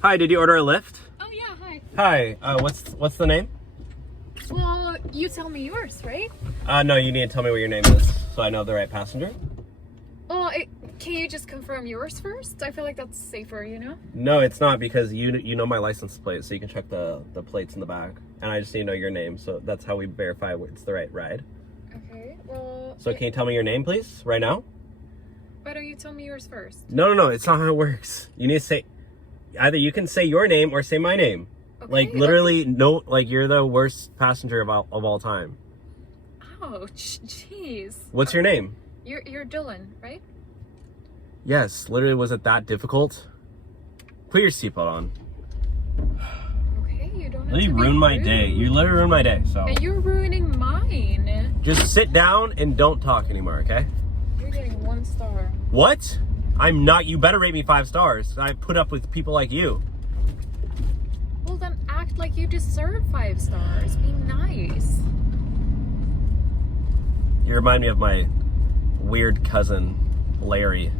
Hi, did you order a Lyft? Oh yeah, hi. Hi, what's the name? Well, you tell me yours, right? No, you need to tell me what your name is so I know the right passenger. Well, can you just confirm yours first? I feel like that's safer, you know? No, it's not because you know my license plate, so you can check the plates in the back. And I just need to know your name, so that's how we verify it's the right ride. Okay, well... So can you tell me your name, please, right now? Why don't you tell me yours first? No, it's not how it works. You need to say, either you can say your name or say my name. Okay, Like, literally, no, like, you're the worst passenger of all time. Oh, jeez. What's your name? You're Dylan, right? Yes, literally, was it that difficult? Put your seatbelt on. Okay, you don't have Literally to be ruined my rude. day. You literally ruined my day, so. And you're ruining mine. Just sit down and don't talk anymore, okay? You're getting 1 star. What? I'm not. You better rate me 5 stars. I put up with people like you. Well, then act like you deserve 5 stars. Be nice. You remind me of my weird cousin, Larry.